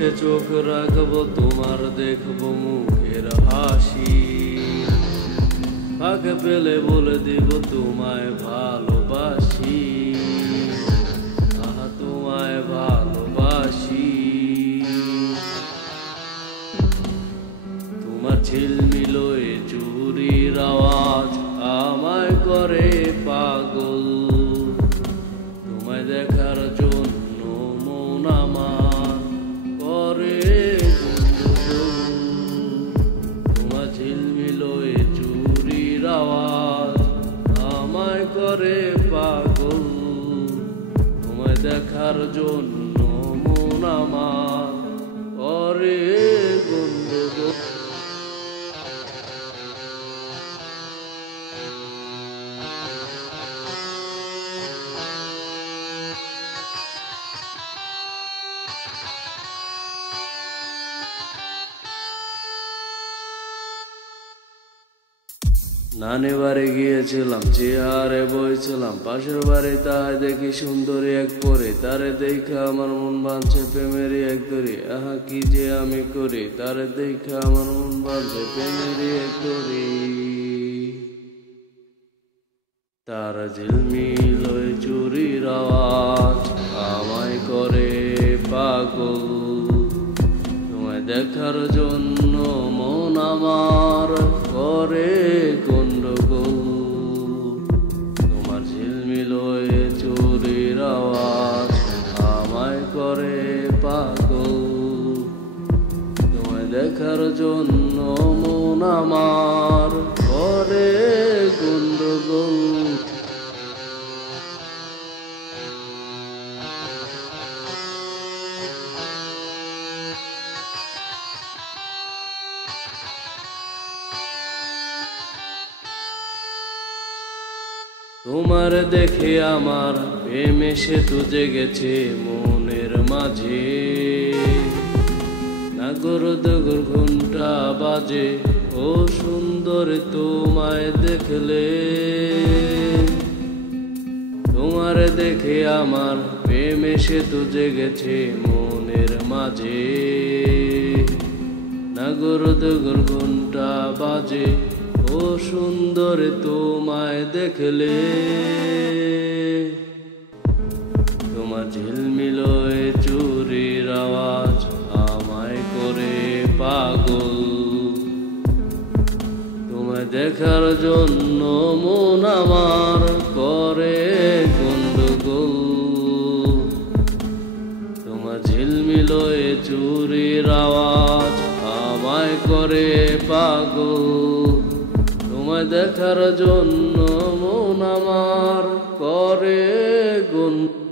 চোখে চোখ রাখবো তোমার, দেখবো মুখের হাসি। ফাঁকে পেলে বলে দিব তোমায় ভালোবাসি, আহা তোমায় ভালোবাসি। তোমার ঝিলমিলো এ চুরির আওয়াজ আমায় করে পাগল। তোমায় দেখার জন্য মন আমার করে গন্ডগোল। তোমার ঝিলমিলো এ চুরির আওয়াজ আমায় করে পাগল। তোমায় দেখার জন্য মন আমার করে গন্ডগোল। নানি বাড়ি গিয়েছিলাম, চেয়ারে বইছিলাম, পাশের বাড়ি তাহাই দেখি সুন্দরী এক পরী। তারে দেখে আমার মন বাঁধছে প্রেমেরই এক দড়ি, আহা কি যে আমি করি। তারে দেখে আমার মন বাঁধছে প্রেমেরই এক দড়ি। তার ঝিলমিল চুরির আওয়াজ আমায় করে পাগল। তোমায় দেখার জন্য মন আমার করে গন্ডগোল। তোমার ঝিলমিল চুরির আওয়াজ আমায় করে পাগল। তোমায় দেখার জন্য মন আমার করে গন্ডগোল। তোমার দেখে আমার প্রেমে সেতু জেগেছে মনের মাঝে। নাগর দগর ঘন্টা বাজে ও সুন্দর তোমায় দেখলে। তোমার দেখে আমার প্রেমে সেতু জেগেছে মনের মাঝে। নাগর দগর ঘন্টা বাজে ও সুন্দর তোমায় দেখলে। তোমার ঝিলমিলো চুরির আওয়াজ আমায় করে পাগল। তোমায় দেখার জন্য মন আমার করে গন্ডগোল। তোমার ঝিলমিলো চুরির আওয়াজ আমায় করে পাগল। তোমায় দেখার জন্য মন আমার করে গন্ডগোল।